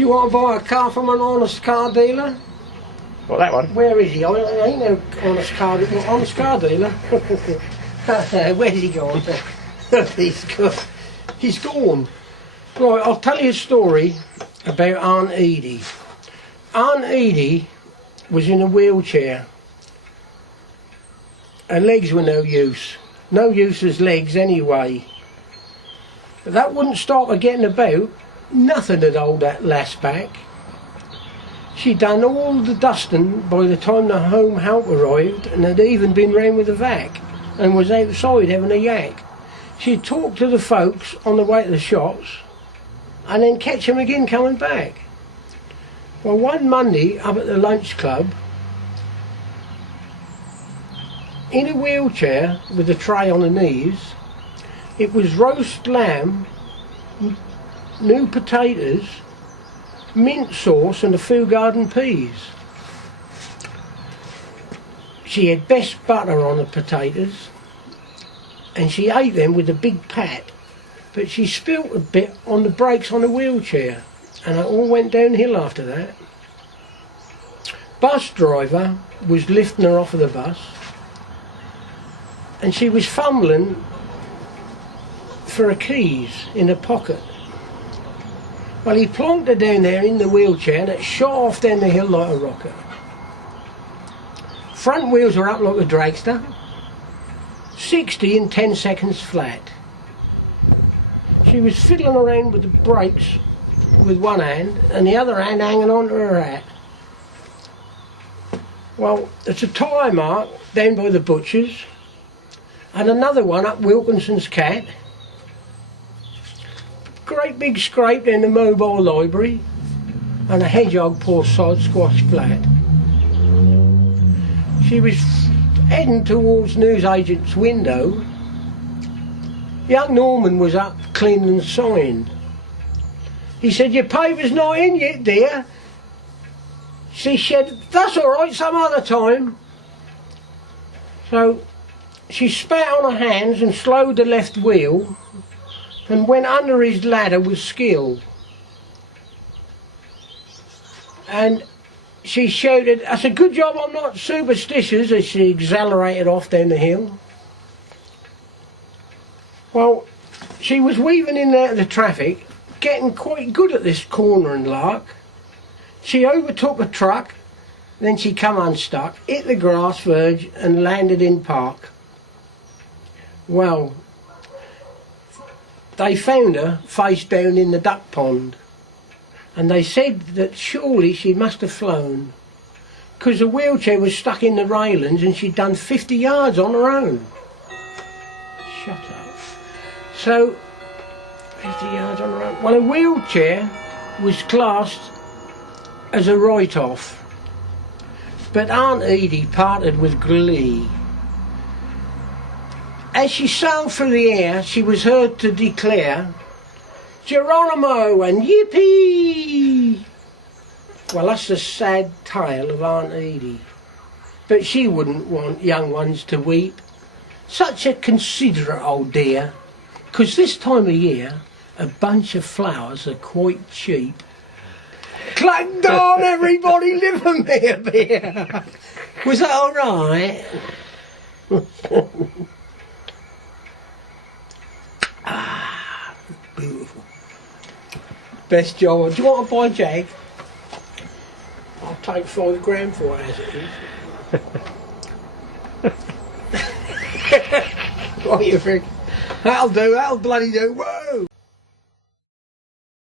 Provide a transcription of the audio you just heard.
Do you want to buy a car from an honest car dealer? What, that one? Where is he? I ain't no honest car dealer. Honest car dealer? Where's he gone? He's gone. Right, I'll tell you a story about Aunt Edie. Aunt Edie was in a wheelchair. Her legs were no use. No use as legs anyway. But that wouldn't stop her getting about. Nothing would hold that lass back. She'd done all the dusting by the time the home help arrived, and had even been round with a vac and was outside having a yak. She'd talk to the folks on the way to the shops and then catch them again coming back. Well, one Monday up at the lunch club, in a wheelchair with a tray on her knees, it was roast lamb, new potatoes, mint sauce and a few garden peas. She had best butter on the potatoes and she ate them with a big pat, but she spilt a bit on the brakes on the wheelchair and it all went downhill after that. Bus driver was lifting her off of the bus and she was fumbling for her keys in her pocket. Well, he plonked her down there in the wheelchair and it shot off down the hill like a rocket. Front wheels were up like a dragster. 60 in 10 seconds flat. She was fiddling around with the brakes with one hand and the other hand hanging onto her hat. Well, there's a tyre mark down by the butcher's and another one up Wilkinson's Cat. Great big scrape in the mobile library and a hedgehog poor sod squashed flat. She was heading towards newsagent's window. Young Norman was up cleaning the sign. He said, "Your paper's not in yet, dear." She said, "That's all right, some other time." So she spat on her hands and slowed the left wheel and went under his ladder with skill. And she shouted, "That's a good job I'm not superstitious," as she accelerated off down the hill. Well, she was weaving in and out of the traffic, getting quite good at this cornering lark. She overtook a truck, then she come unstuck, hit the grass verge and landed in park. Well, they found her face down in the duck pond and they said that surely she must have flown because the wheelchair was stuck in the railings and she'd done 50 yards on her own. Shut up. So, 50 yards on her own. Well, a wheelchair was classed as a write-off, but Aunt Edie parted with glee. As she sailed through the air, she was heard to declare, "Geronimo and yippee!" Well, that's the sad tale of Aunt Edie. But she wouldn't want young ones to weep. Such a considerate old dear, 'cause this time of year, a bunch of flowers are quite cheap. Clack down, everybody, live a beer. Was that all right? Beautiful. Best job. Do you want to buy Jag? I'll take £5 for it as it is. What do you think? That'll do, that'll bloody do. Whoa!